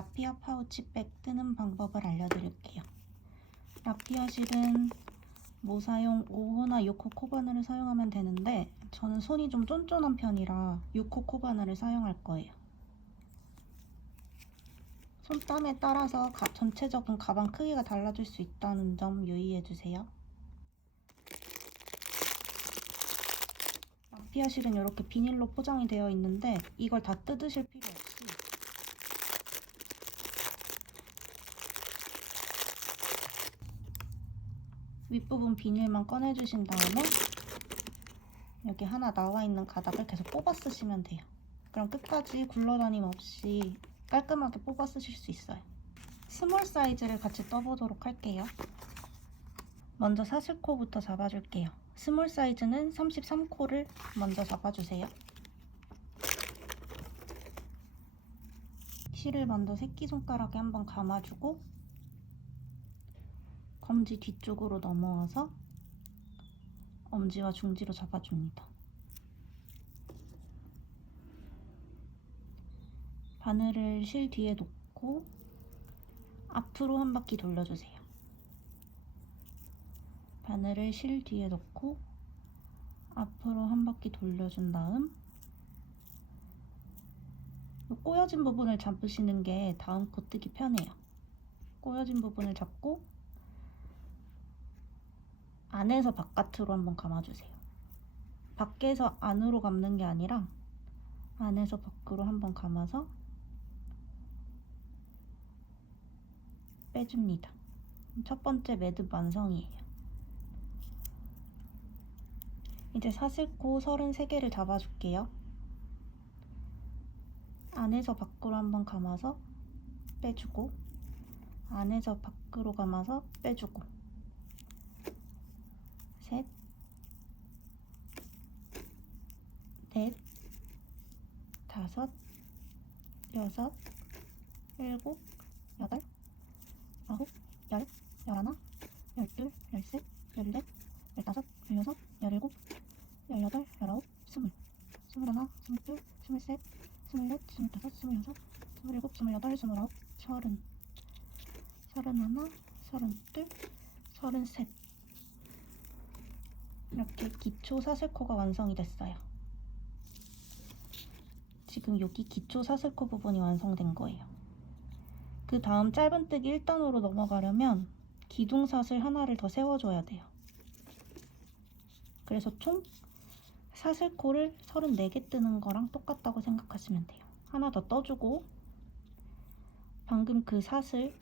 라피아 파우치백 뜨는 방법을 알려드릴게요. 라피아 실은 모사용 5호나 6호 코바늘을 사용하면 되는데 저는 손이 좀 쫀쫀한 편이라 6호 코바늘을 사용할 거예요. 손땀에 따라서 전체적인 가방 크기가 달라질 수 있다는 점 유의해주세요. 라피아 실은 이렇게 비닐로 포장이 되어 있는데 이걸 다 뜯으실 필요 없이 윗부분 비닐만 꺼내주신 다음에 여기 하나 나와 있는 가닥을 계속 뽑아 쓰시면 돼요. 그럼 끝까지 굴러다님 없이 깔끔하게 뽑아 쓰실 수 있어요. 스몰 사이즈를 같이 떠보도록 할게요. 먼저 사슬코부터 잡아줄게요. 스몰 사이즈는 33코를 먼저 잡아주세요. 실을 먼저 새끼손가락에 한번 감아주고 검지 뒤쪽으로 넘어와서 엄지와 중지로 잡아줍니다. 바늘을 실 뒤에 놓고 앞으로 한 바퀴 돌려주세요. 바늘을 실 뒤에 놓고 앞으로 한 바퀴 돌려준 다음 꼬여진 부분을 잡으시는 게 다음 코 뜨기 편해요. 꼬여진 부분을 잡고 안에서 바깥으로 한번 감아주세요. 밖에서 안으로 감는 게 아니라 안에서 밖으로 한번 감아서 빼줍니다. 첫 번째 매듭 완성이에요. 이제 사슬코 33개를 잡아줄게요. 안에서 밖으로 한번 감아서 빼주고 안에서 밖으로 감아서 빼주고 셋, 넷, 다섯, 여섯, 일곱, 여덟, 아홉, 열, 열하나, 열둘, 열셋, 열넷, 열다섯, 열여섯, 열일곱, 열여덟, 열아홉, 스물, 스물하나, 스물둘, 스물셋, 스물넷, 스물다섯, 스물여섯, 스물일곱, 스물여덟, 스물아홉, 서른, 서른하나, 서른둘, 서른셋. 이렇게 기초 사슬코가 완성이 됐어요. 지금 여기 기초 사슬코 부분이 완성된 거예요. 그 다음 짧은뜨기 1단으로 넘어가려면 기둥사슬 하나를 더 세워줘야 돼요. 그래서 총 사슬코를 34개 뜨는 거랑 똑같다고 생각하시면 돼요. 하나 더 떠주고 방금 그 사슬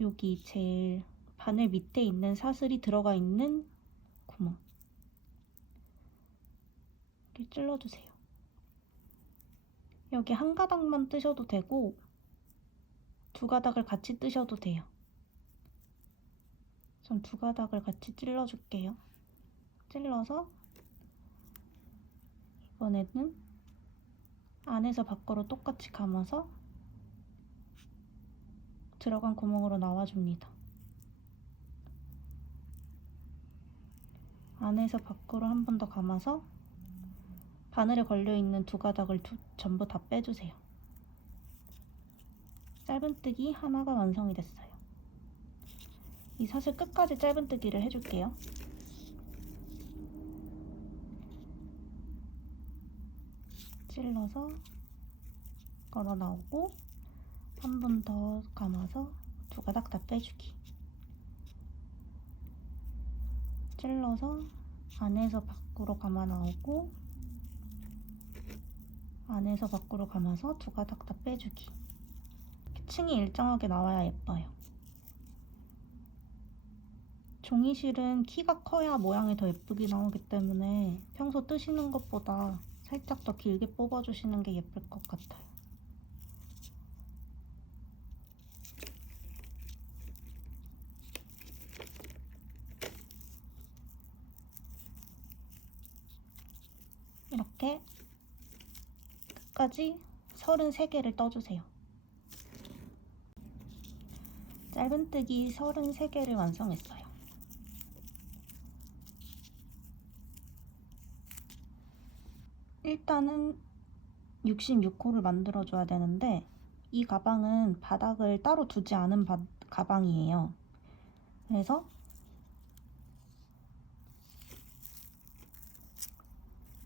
여기 제일 바늘 밑에 있는 사슬이 들어가 있는 구멍 이렇게 찔러주세요. 여기 한 가닥만 뜨셔도 되고 두 가닥을 같이 뜨셔도 돼요. 전 두 가닥을 같이 찔러줄게요. 찔러서 이번에는 안에서 밖으로 똑같이 감아서 들어간 구멍으로 나와줍니다. 안에서 밖으로 한 번 더 감아서 바늘에 걸려있는 두 가닥을 전부 다 빼주세요. 짧은뜨기 하나가 완성이 됐어요. 이 사슬 끝까지 짧은뜨기를 해줄게요. 찔러서 걸어 나오고 한 번 더 감아서 두 가닥 다 빼주기. 찔러서 안에서 밖으로 감아 나오고 안에서 밖으로 감아서 두 가닥 다 빼주기. 층이 일정하게 나와야 예뻐요. 종이실은 키가 커야 모양이 더 예쁘게 나오기 때문에 평소 뜨시는 것보다 살짝 더 길게 뽑아주시는 게 예쁠 것 같아요. 이렇게 끝까지 33개를 떠주세요. 짧은뜨기 33개를 완성했어요. 일단은 66호를 만들어줘야 되는데 이 가방은 바닥을 따로 두지 않은 가방이에요. 그래서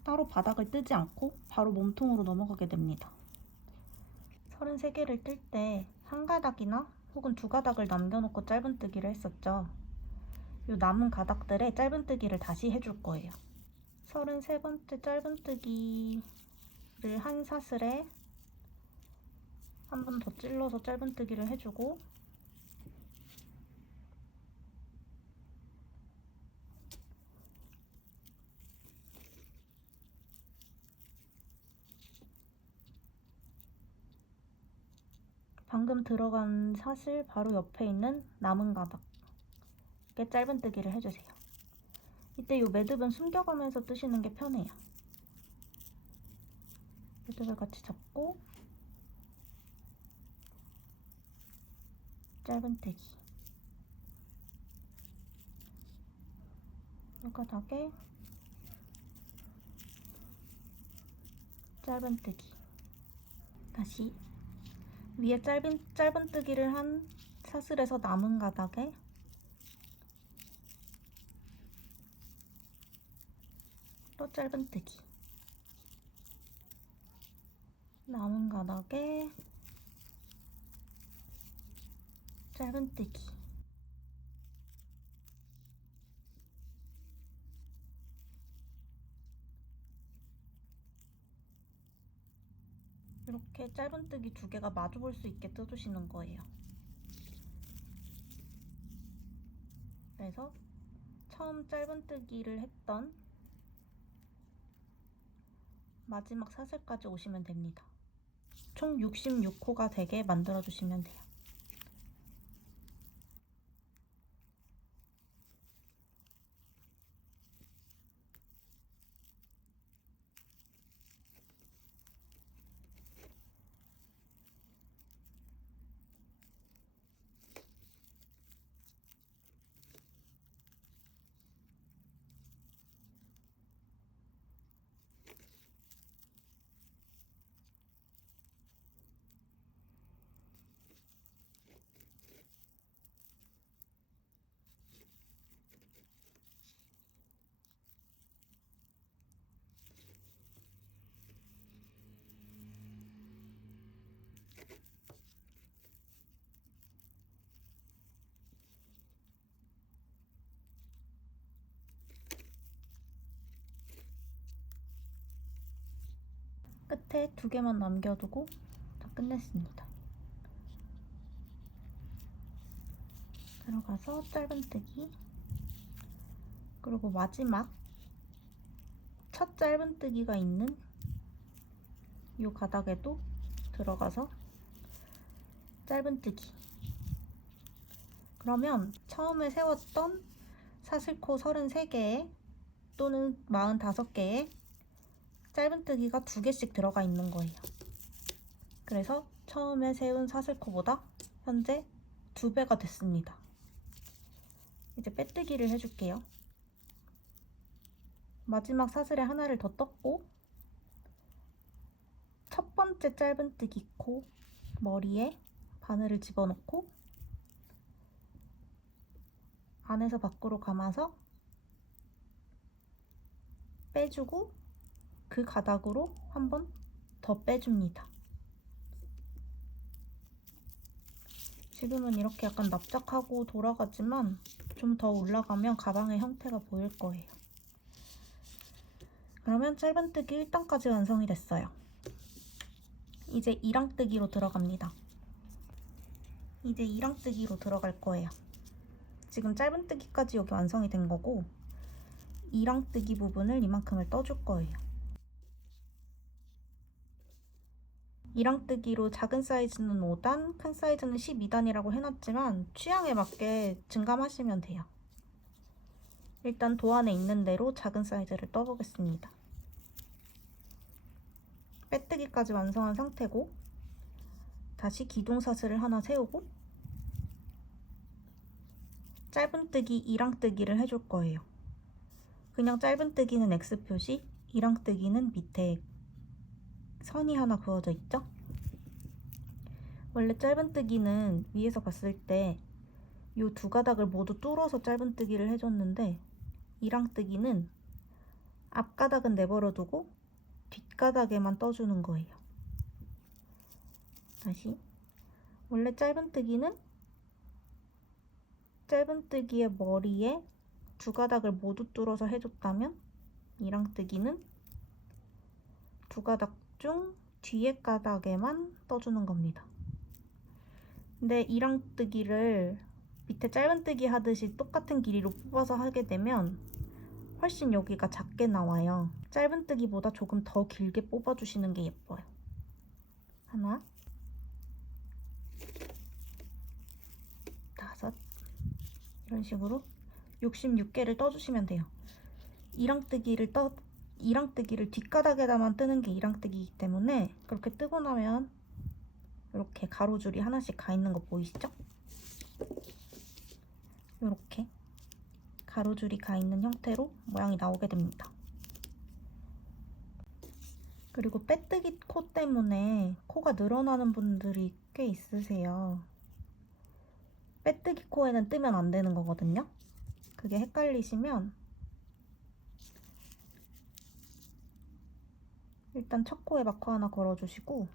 따로 바닥을 뜨지 않고 바로 몸통으로 넘어가게 됩니다. 33개를 뜰 때 한 가닥이나 혹은 두 가닥을 남겨놓고 짧은뜨기를 했었죠. 이 남은 가닥들에 짧은뜨기를 다시 해줄 거예요. 33번째 짧은뜨기를 한 사슬에 한 번 더 찔러서 짧은뜨기를 해주고, 방금 들어간 사슬 바로 옆에 있는 남은 가닥에 짧은뜨기를 해주세요. 이때 이 매듭은 숨겨가면서 뜨시는 게 편해요. 매듭을 같이 잡고 짧은뜨기, 이 가닥에 짧은뜨기, 다시 위에 짧은뜨기를 한 사슬에서 남은 가닥에 또 짧은뜨기, 남은 가닥에 짧은뜨기, 이렇게 짧은뜨기 두 개가 마주 볼 수 있게 뜯으시는 거예요. 그래서 처음 짧은뜨기를 했던 마지막 사슬까지 오시면 됩니다. 총 66호가 되게 만들어 주시면 돼요. 끝에 두 개만 남겨두고 다 끝냈습니다. 들어가서 짧은뜨기, 그리고 마지막 첫 짧은뜨기가 있는 이 가닥에도 들어가서 짧은뜨기. 그러면 처음에 세웠던 사슬코 33개에 또는 45개에 짧은뜨기가 2개씩 들어가 있는 거예요. 그래서 처음에 세운 사슬코보다 현재 2배가 됐습니다. 이제 빼뜨기를 해줄게요. 마지막 사슬에 하나를 더 떴고, 첫 번째 짧은뜨기 코 머리에 바늘을 집어넣고 안에서 밖으로 감아서 빼주고 그 가닥으로 한 번 더 빼줍니다. 지금은 이렇게 약간 납작하고 돌아가지만 좀 더 올라가면 가방의 형태가 보일 거예요. 그러면 짧은뜨기 1단까지 완성이 됐어요. 이제 2랑뜨기로 들어갑니다. 이제 2랑뜨기로 들어갈 거예요. 지금 짧은뜨기까지 여기 완성이 된 거고 2랑뜨기 부분을 이만큼을 떠줄 거예요. 2랑뜨기로 작은 사이즈는 5단, 큰 사이즈는 12단이라고 해놨지만 취향에 맞게 증감하시면 돼요. 일단 도안에 있는 대로 작은 사이즈를 떠보겠습니다. 빼뜨기까지 완성한 상태고 다시 기둥사슬을 하나 세우고 짧은뜨기 2랑뜨기를 해줄 거예요. 그냥 짧은뜨기는 X 표시, 2랑뜨기는 밑에 선이 하나 그어져 있죠? 원래 짧은뜨기는 위에서 봤을 때 이 두 가닥을 모두 뚫어서 짧은뜨기를 해줬는데 이랑뜨기는 앞가닥은 내버려 두고 뒷가닥에만 떠주는 거예요. 다시, 원래 짧은뜨기는 짧은뜨기의 머리에 두 가닥을 모두 뚫어서 해줬다면 이랑뜨기는 두 가닥 중 뒤에 가닥에만 떠주는 겁니다. 근데 이랑뜨기를 밑에 짧은뜨기 하듯이 똑같은 길이로 뽑아서 하게 되면 훨씬 여기가 작게 나와요. 짧은뜨기보다 조금 더 길게 뽑아주시는 게 예뻐요. 하나, 다섯, 이런 식으로 66개를 떠주시면 돼요. 이랑뜨기를 뒷가닥에다만 뜨는 게 이랑뜨기이기 때문에 그렇게 뜨고 나면 이렇게 가로줄이 하나씩 가 있는 거 보이시죠? 이렇게 가로줄이 가 있는 형태로 모양이 나오게 됩니다. 그리고 빼뜨기 코 때문에 코가 늘어나는 분들이 꽤 있으세요. 빼뜨기 코에는 뜨면 안 되는 거거든요. 그게 헷갈리시면 일단 첫 코에 마커 하나 걸어주시고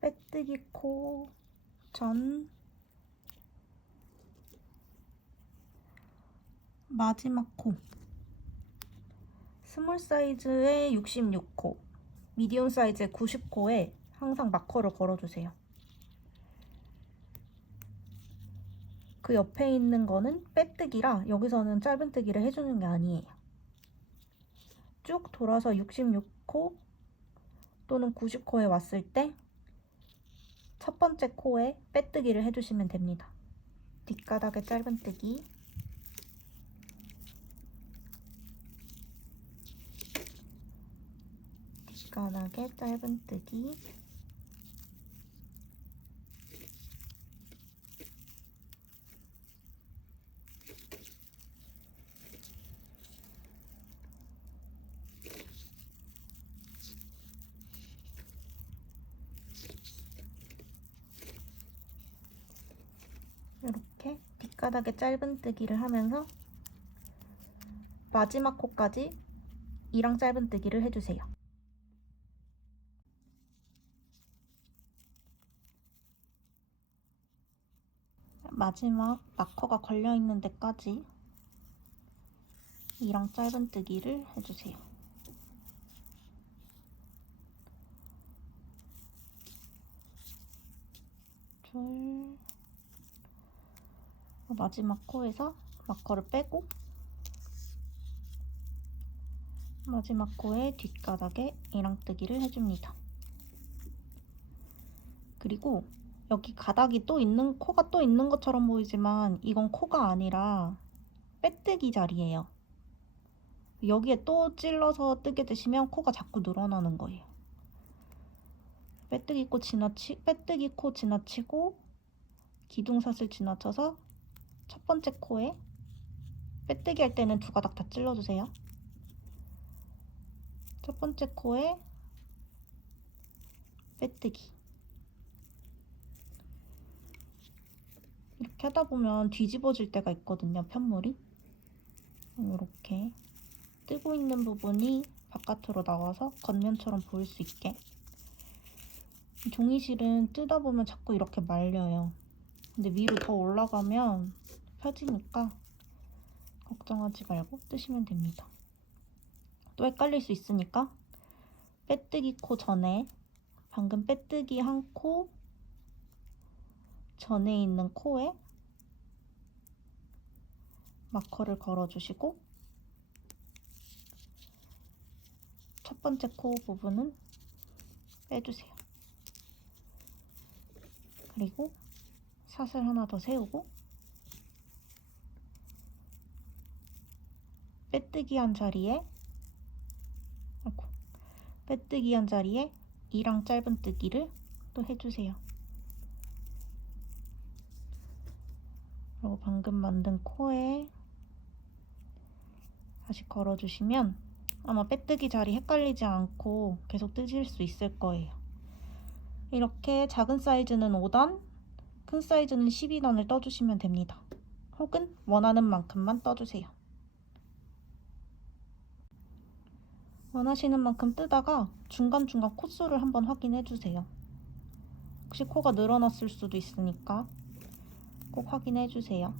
빼뜨기 코 전 마지막 코 스몰 사이즈의 66코, 미디움 사이즈의 90코에 항상 마커를 걸어주세요. 그 옆에 있는 거는 빼뜨기라 여기서는 짧은뜨기를 해주는 게 아니에요. 쭉 돌아서 66코 또는 90코에 왔을 때 첫 번째 코에 빼뜨기를 해주시면 됩니다. 뒷가닥에 짧은뜨기, 뒷가닥에 짧은뜨기, 이렇게 뒷가닥에 짧은뜨기를 하면서 마지막 코까지 이랑 짧은뜨기를 해주세요. 마지막 마커가 걸려있는 데까지 이랑 짧은뜨기를 해주세요. 둘, 마지막 코에서 마커를 빼고 마지막 코의 뒷가닥에 이랑뜨기를 해줍니다. 그리고 여기 가닥이 코가 또 있는 것처럼 보이지만 이건 코가 아니라 빼뜨기 자리예요. 여기에 또 찔러서 뜨게 되시면 코가 자꾸 늘어나는 거예요. 빼뜨기 코 지나치고 기둥사슬 지나쳐서 첫 번째 코에 빼뜨기 할 때는 두 가닥 다 찔러주세요. 첫 번째 코에 빼뜨기. 이렇게 하다 보면 뒤집어질 때가 있거든요, 편물이. 이렇게 뜨고 있는 부분이 바깥으로 나와서 겉면처럼 보일 수 있게. 종이실은 뜨다 보면 자꾸 이렇게 말려요. 근데 위로 더 올라가면 펴지니까 걱정하지 말고 뜨시면 됩니다. 또 헷갈릴 수 있으니까 빼뜨기 코 전에 방금 빼뜨기 한 코 전에 있는 코에 마커를 걸어주시고 첫 번째 코 부분은 빼주세요. 그리고 사슬 하나 더 세우고 빼뜨기 한 자리에 이랑 짧은뜨기를 또 해주세요. 그리고 방금 만든 코에 다시 걸어주시면 아마 빼뜨기 자리 헷갈리지 않고 계속 뜨실 수 있을 거예요. 이렇게 작은 사이즈는 5단, 큰 사이즈는 12단을 떠주시면 됩니다. 혹은 원하는 만큼만 떠주세요. 원하시는 만큼 뜨다가 중간중간 콧수를 한번 확인해주세요. 혹시 코가 늘어났을 수도 있으니까 꼭 확인해주세요.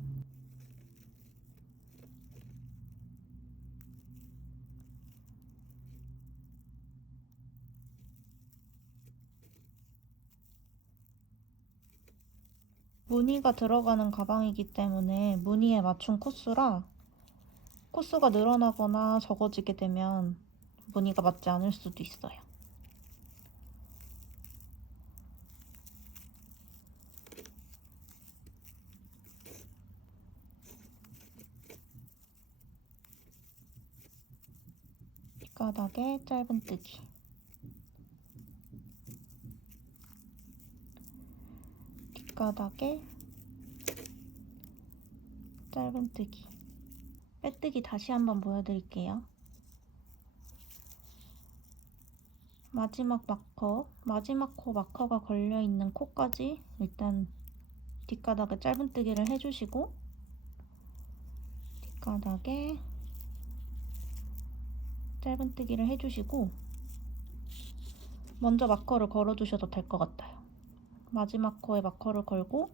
무늬가 들어가는 가방이기 때문에 무늬에 맞춘 코수라 코수가 늘어나거나 적어지게 되면 무늬가 맞지 않을 수도 있어요. 뒷가닥에 짧은뜨기, 뒷가닥에 짧은뜨기, 빼뜨기 다시 한번 보여드릴게요. 마지막 코 마커가 걸려있는 코까지 일단 뒷가닥에 짧은뜨기를 해주시고 뒷가닥에 짧은뜨기를 해주시고 먼저 마커를 걸어주셔도 될 것 같아요. 마지막 코에 마커를 걸고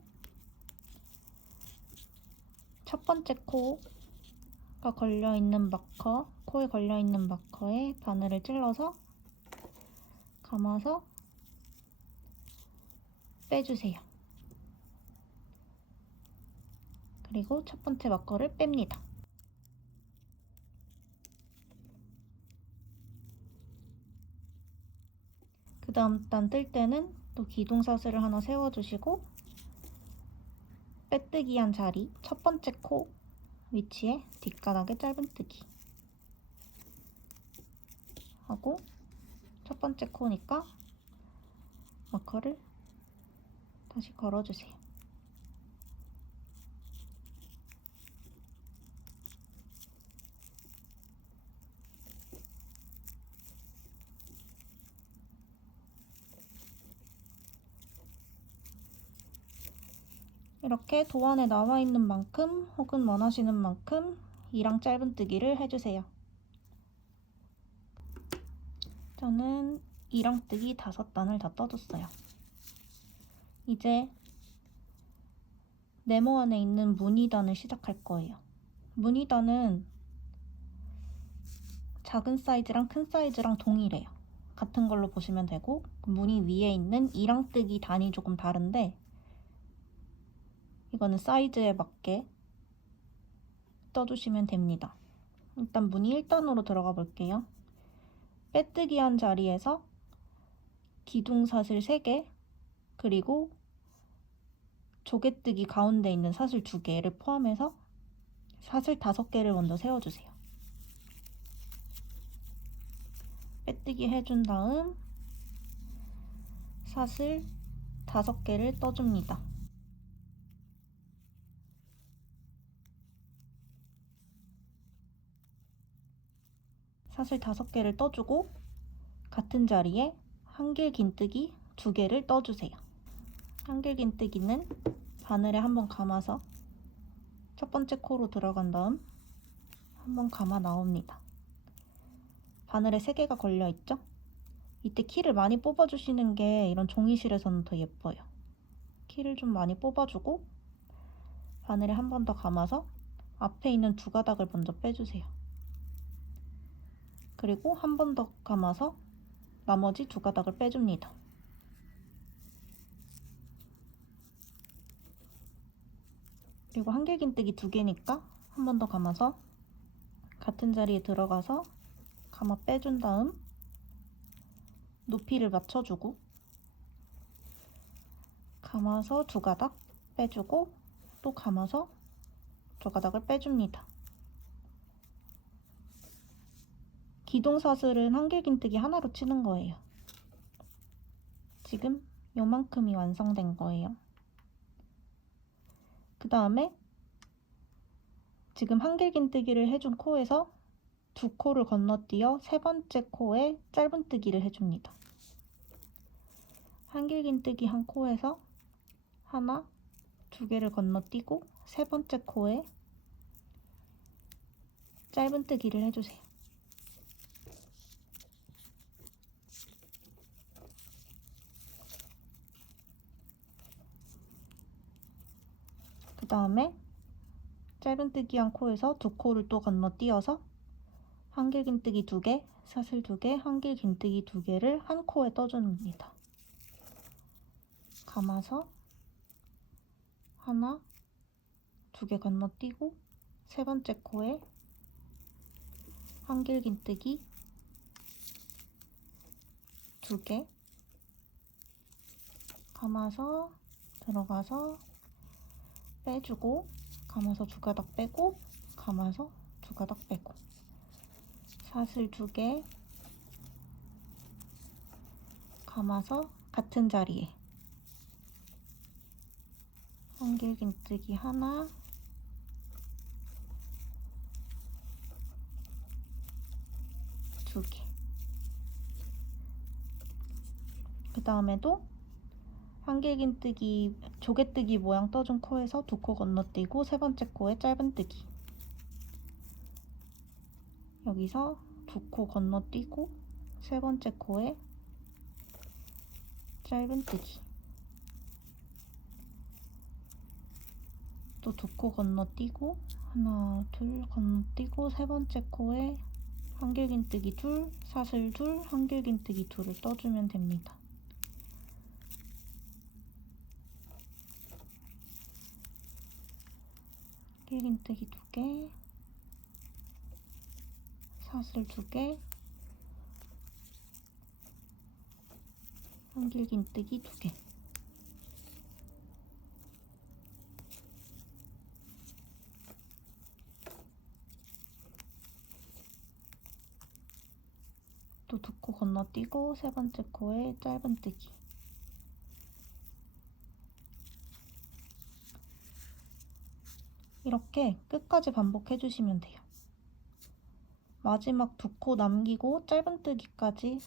첫 번째 코가 걸려있는 마커, 코에 걸려있는 마커에 바늘을 찔러서 감아서 빼주세요. 그리고 첫 번째 마커를 뺍니다. 그 다음 단 뜰 때는 또 기둥사슬을 하나 세워주시고 빼뜨기 한 자리 첫 번째 코 위치에 뒷가닥에 짧은뜨기 하고 첫 번째 코니까 마커를 다시 걸어주세요. 이렇게 도안에 나와 있는 만큼 혹은 원하시는 만큼 이랑 짧은뜨기를 해주세요. 저는 이랑뜨기 5단을 다 떠줬어요. 이제 네모 안에 있는 무늬단을 시작할 거예요. 무늬단은 작은 사이즈랑 큰 사이즈랑 동일해요. 같은 걸로 보시면 되고 무늬 위에 있는 이랑뜨기 단이 조금 다른데 이거는 사이즈에 맞게 떠주시면 됩니다. 일단 무늬 1단으로 들어가 볼게요. 빼뜨기 한 자리에서 기둥사슬 3개 그리고 조개뜨기 가운데 있는 사슬 2개를 포함해서 사슬 5개를 먼저 세워주세요. 빼뜨기 해준 다음 사슬 5개를 떠줍니다. 사슬 5개를 떠주고 같은 자리에 한길긴뜨기 2개를 떠주세요. 한길긴뜨기는 바늘에 한번 감아서 첫 번째 코로 들어간 다음 한번 감아 나옵니다. 바늘에 3개가 걸려있죠? 이때 키를 많이 뽑아주시는 게 이런 종이실에서는 더 예뻐요. 키를 좀 많이 뽑아주고 바늘에 한 번 더 감아서 앞에 있는 2가닥을 먼저 빼주세요. 그리고 한 번 더 감아서 나머지 2가닥을 빼줍니다. 그리고 한길긴뜨기 2개니까 한 번 더 감아서 같은 자리에 들어가서 감아 빼준 다음 높이를 맞춰주고 감아서 2가닥 빼주고 또 감아서 2가닥을 빼줍니다. 기둥사슬은 한길긴뜨기 하나로 치는 거예요. 지금 요만큼이 완성된 거예요. 그 다음에 지금 한길긴뜨기를 해준 코에서 두 코를 건너뛰어 세 번째 코에 짧은뜨기를 해줍니다. 한길긴뜨기 한 코에서 하나, 두 개를 건너뛰고 세 번째 코에 짧은뜨기를 해주세요. 그 다음에 짧은뜨기 한 코에서 두 코를 또 건너뛰어서 한길긴뜨기 2개, 사슬 2개, 한길긴뜨기 2개를 한 코에 떠줍니다. 감아서 하나, 2개 건너뛰고 세 번째 코에 한길긴뜨기 2개 감아서 들어가서 빼주고 감아서 두 가닥 빼고 감아서 두 가닥 빼고 사슬 2개 감아서 같은 자리에 한길긴뜨기 하나, 두 개. 그 다음에도 한길긴뜨기 조개뜨기 모양 떠준 코에서 두 코 건너뛰고 세 번째 코에 짧은뜨기. 여기서 두 코 건너뛰고 세 번째 코에 짧은뜨기. 또 두 코 건너뛰고 하나, 둘 건너뛰고 세 번째 코에 한길긴뜨기 둘, 사슬 둘, 한길긴뜨기 둘을 떠주면 됩니다. 한길긴뜨기 2개, 사슬 2개, 한길긴뜨기 2개. 또 두 코 건너뛰고 세 번째 코에 짧은뜨기. 이렇게 끝까지 반복해 주시면 돼요. 마지막 두 코 남기고 짧은뜨기까지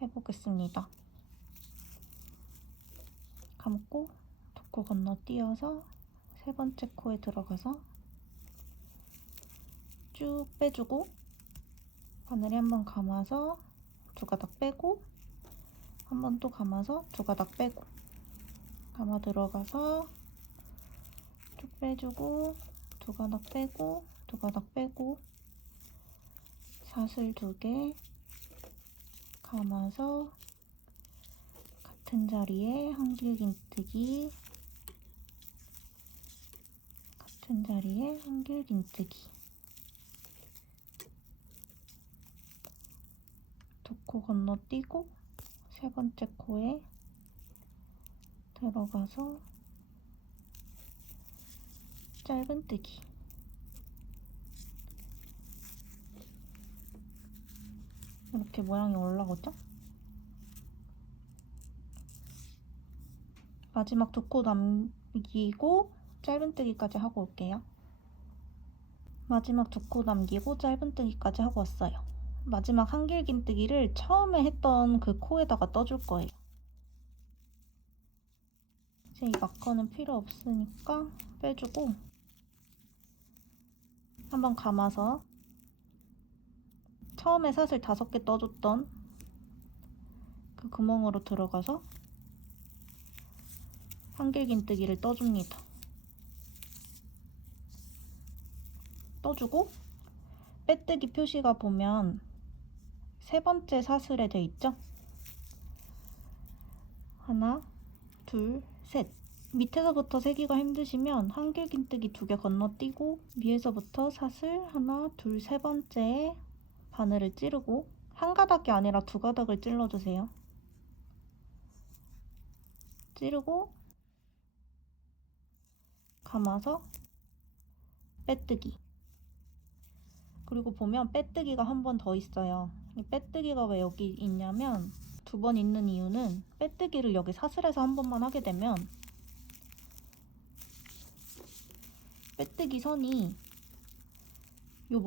해보겠습니다. 감고 두 코 건너뛰어서 세 번째 코에 들어가서 쭉 빼주고 바늘에 한번 감아서 두 가닥 빼고 한 번 또 감아서 두 가닥 빼고 감아 들어가서 쭉 빼주고 두 가닥 빼고 두 가닥 빼고 사슬 2개 감아서 같은 자리에 한길긴뜨기 같은 자리에 한길긴뜨기 두 코 건너뛰고 세 번째 코에 들어가서 짧은뜨기. 이렇게 모양이 올라오죠? 마지막 두 코 남기고 짧은뜨기까지 하고 올게요. 마지막 두 코 남기고 짧은뜨기까지 하고 왔어요. 마지막 한길긴뜨기를 처음에 했던 그 코에다가 떠줄 거예요. 이제 이 마커는 필요 없으니까 빼주고 한번 감아서 처음에 사슬 5개 떠줬던 그 구멍으로 들어가서 한길긴뜨기를 떠줍니다. 떠주고 빼뜨기 표시가 보면 세 번째 사슬에 돼 있죠? 하나, 둘, 셋. 밑에서부터 세기가 힘드시면 한길긴뜨기 2개 건너뛰고 위에서부터 사슬 하나, 둘, 세 번째에 바늘을 찌르고 한 가닥이 아니라 두 가닥을 찔러주세요. 찌르고 감아서 빼뜨기. 그리고 보면 빼뜨기가 한 번 더 있어요. 이 빼뜨기가 왜 여기 있냐면 두 번 있는 이유는 빼뜨기를 여기 사슬에서 한 번만 하게 되면 빼뜨기 선이 요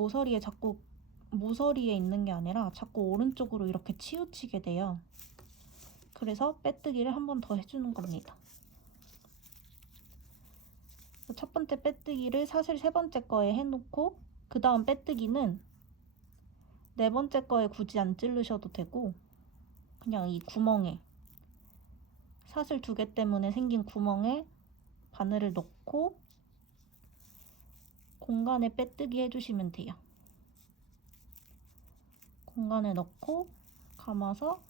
모서리에 있는 게 아니라 자꾸 오른쪽으로 이렇게 치우치게 돼요. 그래서 빼뜨기를 한 번 더 해주는 겁니다. 첫 번째 빼뜨기를 사슬 세 번째 거에 해놓고 그 다음 빼뜨기는 네 번째 거에 굳이 안 찌르셔도 되고 그냥 이 구멍에 사슬 2개 때문에 생긴 구멍에 바늘을 넣고 공간에 빼뜨기 해주시면 돼요. 공간에 넣고 감아서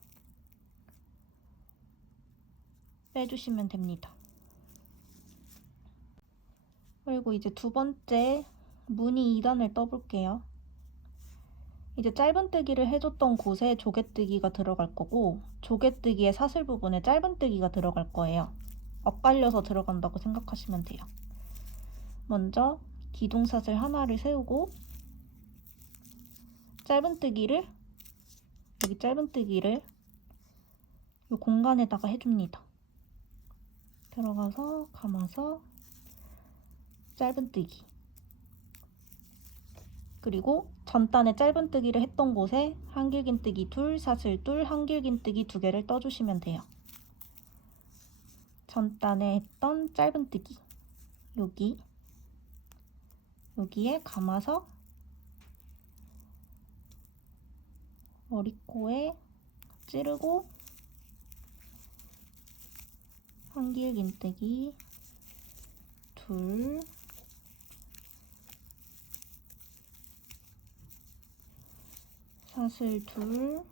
빼주시면 됩니다. 그리고 이제 두 번째 무늬 2단을 떠볼게요. 이제 짧은뜨기를 해줬던 곳에 조개뜨기가 들어갈 거고 조개뜨기의 사슬 부분에 짧은뜨기가 들어갈 거예요. 엇갈려서 들어간다고 생각하시면 돼요. 먼저 기둥사슬 하나를 세우고 여기 짧은뜨기를 이 공간에다가 해줍니다. 들어가서 감아서 짧은뜨기, 그리고 전단에 짧은뜨기를 했던 곳에 한길긴뜨기 2, 사슬 2, 한길긴뜨기 2개를 떠주시면 돼요. 전단에 했던 짧은뜨기 여기에 감아서 머리코에 찌르고 한길긴뜨기 2, 사슬 2,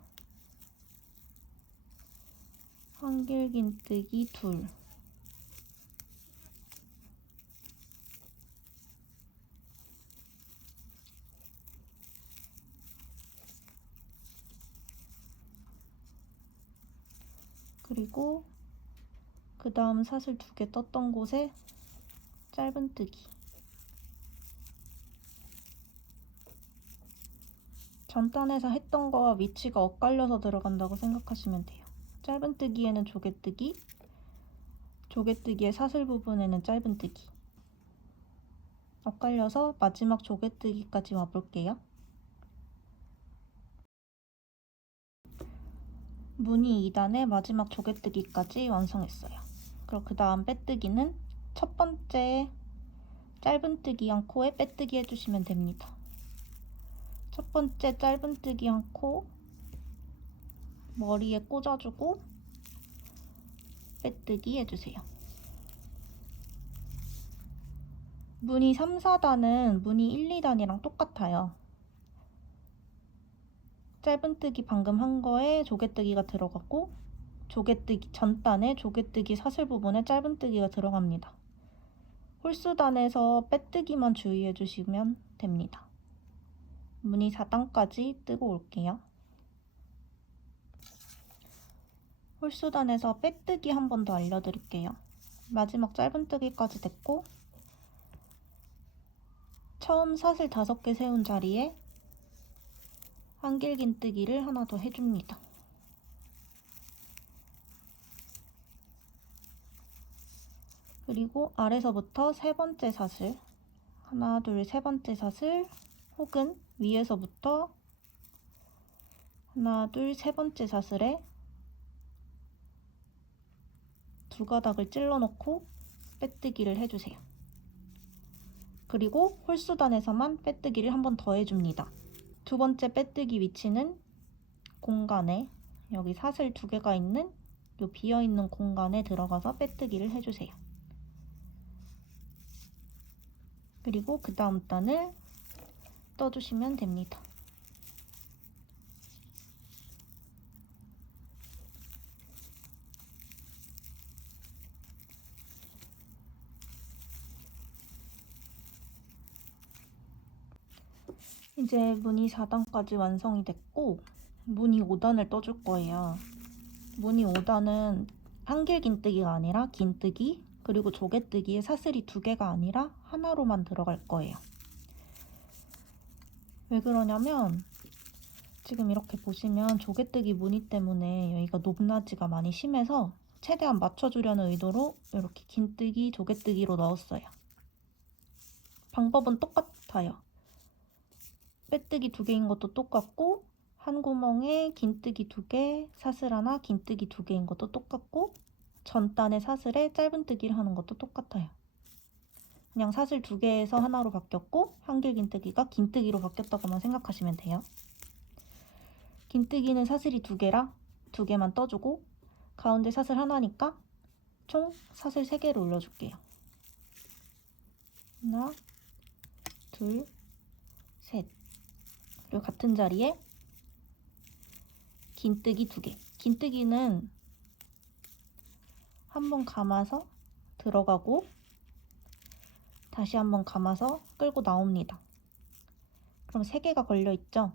한길긴뜨기 2. 그리고 그 다음 사슬 2개 떴던 곳에 짧은뜨기. 전단에서 했던 거와 위치가 엇갈려서 들어간다고 생각하시면 돼요. 짧은뜨기에는 조개뜨기, 조개뜨기의 사슬 부분에는 짧은뜨기. 엇갈려서 마지막 조개뜨기까지 와볼게요. 무늬 2단의 마지막 조개뜨기까지 완성했어요. 그리고 그 다음 빼뜨기는 첫 번째 짧은뜨기 한 코에 빼뜨기 해주시면 됩니다. 첫 번째 짧은뜨기 한 코 머리에 꽂아주고 빼뜨기 해주세요. 무늬 3, 4단은 무늬 1, 2단이랑 똑같아요. 짧은뜨기 방금 한 거에 조개뜨기가 들어갔고 조개뜨기 전단에 조개뜨기 사슬 부분에 짧은뜨기가 들어갑니다. 홀수단에서 빼뜨기만 주의해 주시면 됩니다. 무늬 4단까지 뜨고 올게요. 홀수단에서 빼뜨기 한 번 더 알려드릴게요. 마지막 짧은뜨기까지 됐고 처음 사슬 5개 세운 자리에 한길긴뜨기를 하나 더 해줍니다. 그리고 아래서부터 세 번째 사슬, 하나, 둘, 세 번째 사슬, 혹은 위에서부터 하나, 둘, 세 번째 사슬에 두 가닥을 찔러 넣고 빼뜨기를 해주세요. 그리고 홀수단에서만 빼뜨기를 한 번 더 해줍니다. 두 번째 빼뜨기 위치는 공간에 여기 사슬 2개가 있는 이 비어있는 공간에 들어가서 빼뜨기를 해주세요. 그리고 그 다음 단을 떠주시면 됩니다. 이제 무늬 4단까지 완성이 됐고 무늬 5단을 떠줄 거예요. 무늬 5단은 한길긴뜨기가 아니라 긴뜨기, 그리고 조개뜨기에 사슬이 2개가 아니라 하나로만 들어갈 거예요. 왜 그러냐면 지금 이렇게 보시면 조개뜨기 무늬 때문에 여기가 높낮이가 많이 심해서 최대한 맞춰주려는 의도로 이렇게 긴뜨기, 조개뜨기로 넣었어요. 방법은 똑같아요. 빼뜨기 2개인 것도 똑같고, 한 구멍에 긴뜨기 2개, 사슬 하나, 긴뜨기 2개인 것도 똑같고, 전단에 사슬에 짧은뜨기를 하는 것도 똑같아요. 그냥 사슬 2개에서 하나로 바뀌었고, 한길 긴뜨기가 긴뜨기로 바뀌었다고만 생각하시면 돼요. 긴뜨기는 사슬이 2개라 2개만 떠주고, 가운데 사슬 하나니까 총 사슬 3개를 올려줄게요. 하나, 둘, 셋. 그리고 같은 자리에 긴뜨기 2개. 긴뜨기는 한번 감아서 들어가고 다시 한번 감아서 끌고 나옵니다. 그럼 3개가 걸려있죠?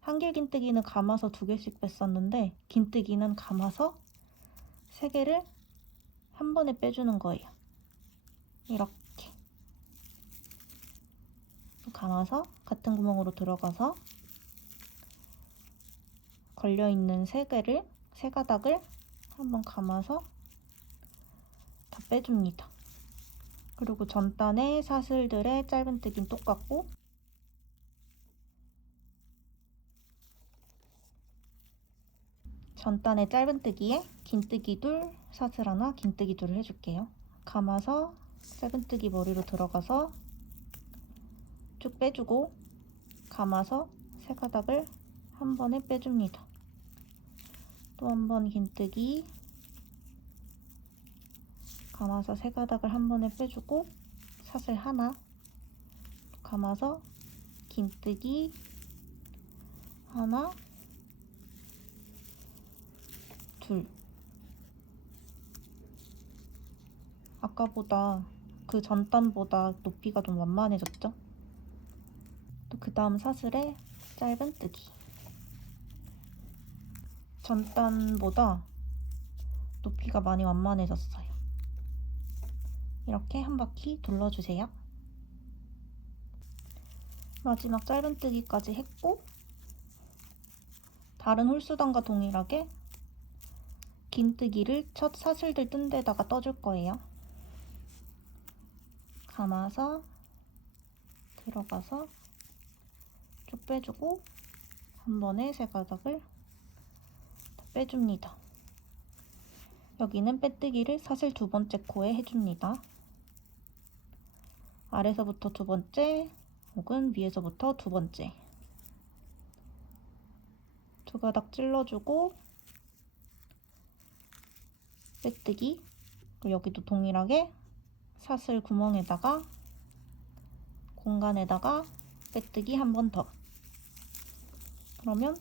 한길 긴뜨기는 감아서 2개씩 뺐었는데, 긴뜨기는 감아서 3개를 한 번에 빼주는 거예요. 이렇게 감아서 같은 구멍으로 들어가서 걸려있는 3개를, 3가닥을 한번 감아서 다 빼줍니다. 그리고 전단의 사슬들의 짧은뜨기는 똑같고, 전단의 짧은뜨기에 긴뜨기 2, 사슬 하나, 긴뜨기 2를 해줄게요. 감아서 짧은뜨기 머리로 들어가서 쭉 빼주고, 감아서 3가닥을 한 번에 빼줍니다. 또 한 번 긴뜨기, 감아서 3가닥을 한 번에 빼주고, 사슬 하나, 감아서 긴뜨기 하나, 둘. 아까보다 그 전단보다 높이가 좀 완만해졌죠? 또 그 다음 사슬에 짧은뜨기. 전단보다 높이가 많이 완만해졌어요. 이렇게 한 바퀴 둘러주세요. 마지막 짧은뜨기까지 했고, 다른 홀수단과 동일하게 긴뜨기를 첫 사슬들 뜬 데다가 떠줄 거예요. 감아서 들어가서 쭉 빼주고, 한 번에 3가닥을 다 빼줍니다. 여기는 빼뜨기를 사슬 2번째 코에 해줍니다. 아래서부터 2번째, 혹은 위에서부터 2번째. 2가닥 찔러주고, 빼뜨기. 그리고 여기도 동일하게 사슬 구멍에다가, 공간에다가 빼뜨기 한 번 더. 그러면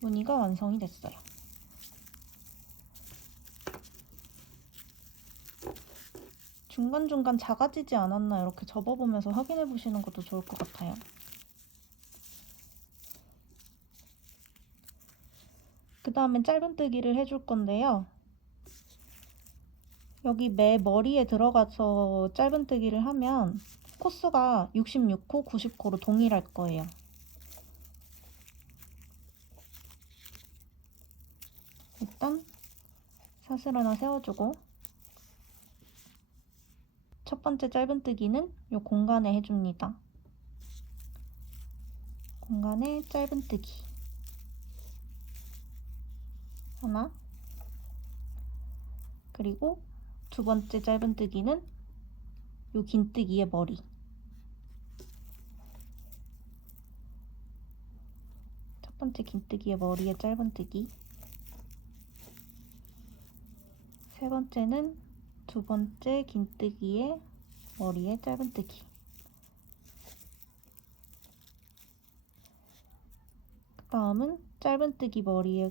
무늬가 완성이 됐어요. 중간중간 작아지지 않았나 이렇게 접어보면서 확인해 보시는 것도 좋을 것 같아요. 그 다음엔 짧은뜨기를 해줄 건데요. 여기 매 머리에 들어가서 짧은뜨기를 하면 코수가 66코, 90코로 동일할 거예요. 일단 사슬 하나 세워주고, 첫 번째 짧은뜨기는 이 공간에 해줍니다. 공간에 짧은뜨기 하나, 그리고 2번째 짧은뜨기는 이 긴뜨기의 머리, 첫 번째 긴뜨기의 머리에 짧은뜨기, 세 번째는 2번째 긴뜨기의 머리에 짧은뜨기. 그 다음은 짧은뜨기 머리에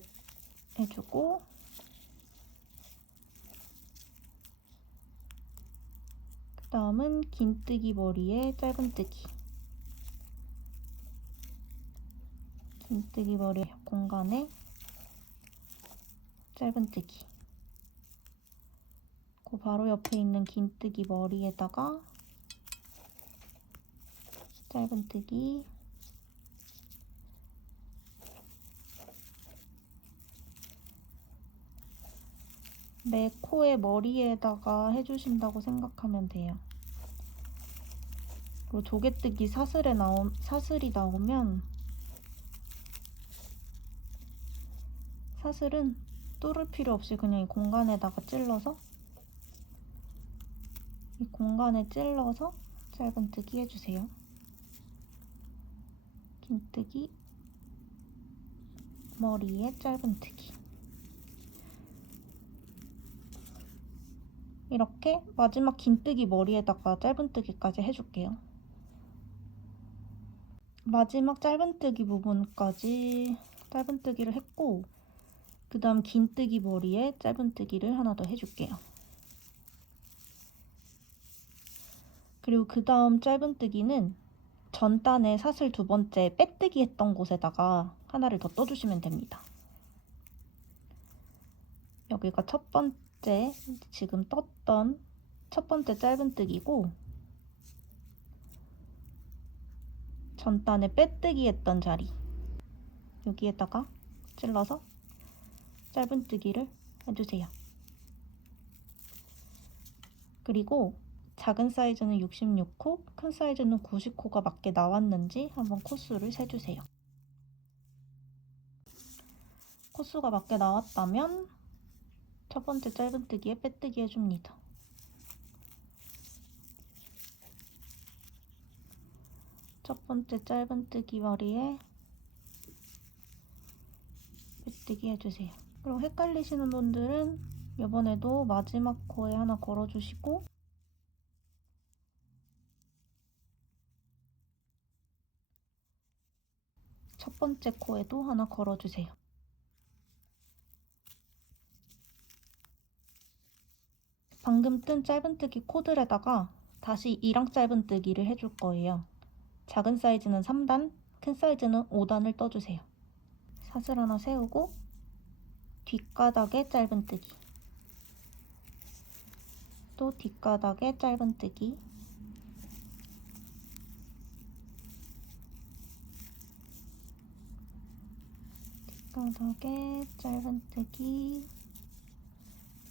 해주고, 그 다음은 긴뜨기 머리에 짧은뜨기. 긴뜨기 머리 공간에 짧은뜨기. 그 바로 옆에 있는 긴뜨기 머리에다가 짧은뜨기, 매 코의 머리에다가 해주신다고 생각하면 돼요. 그리고 조개뜨기 사슬이 나오면 사슬은 뚫을 필요 없이 그냥 이 공간에다가 찔러서 이 공간에 찔러서 짧은뜨기 해주세요. 긴뜨기, 머리에 짧은뜨기. 이렇게 마지막 긴뜨기 머리에다가 짧은뜨기까지 해줄게요. 마지막 짧은뜨기 부분까지 짧은뜨기를 했고 그 다음 긴뜨기 머리에 짧은뜨기를 하나 더 해줄게요. 그리고 그 다음 짧은뜨기는 전단에 사슬 두 번째 빼뜨기 했던 곳에다가 하나를 더 떠주시면 됩니다. 여기가 첫 번째, 지금 떴던 첫 번째 짧은뜨기고 전단에 빼뜨기 했던 자리 여기에다가 찔러서 짧은뜨기를 해주세요. 그리고 작은 사이즈는 66코, 큰 사이즈는 90코가 맞게 나왔는지 한번 코수를 세주세요. 코수가 맞게 나왔다면 첫 번째 짧은뜨기에 빼뜨기 해줍니다. 첫 번째 짧은뜨기 머리에 빼뜨기 해주세요. 그리고 헷갈리시는 분들은 이번에도 마지막 코에 하나 걸어주시고 첫 번째 코에도 하나 걸어주세요. 방금 뜬 짧은뜨기 코들에다가 다시 2랑 짧은뜨기를 해줄 거예요. 작은 사이즈는 3단, 큰 사이즈는 5단을 떠주세요. 사슬 하나 세우고 뒷가닥에 짧은뜨기, 또 뒷가닥에 짧은뜨기, 뒷가닥에 짧은뜨기,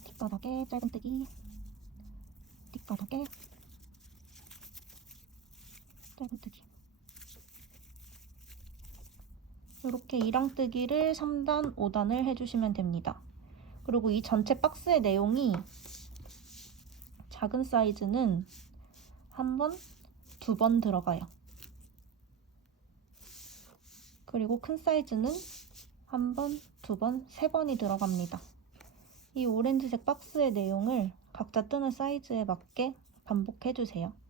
뒷가닥에 짧은뜨기, 뒷가닥에 짧은뜨기. 이렇게 2랑뜨기를 3단, 5단을 해주시면 됩니다. 그리고 이 전체 박스의 내용이 작은 사이즈는 한 번, 두 번 들어가요. 그리고 큰 사이즈는 한 번, 두 번, 세 번이 들어갑니다. 이 오렌지색 박스의 내용을 각자 뜨는 사이즈에 맞게 반복해주세요.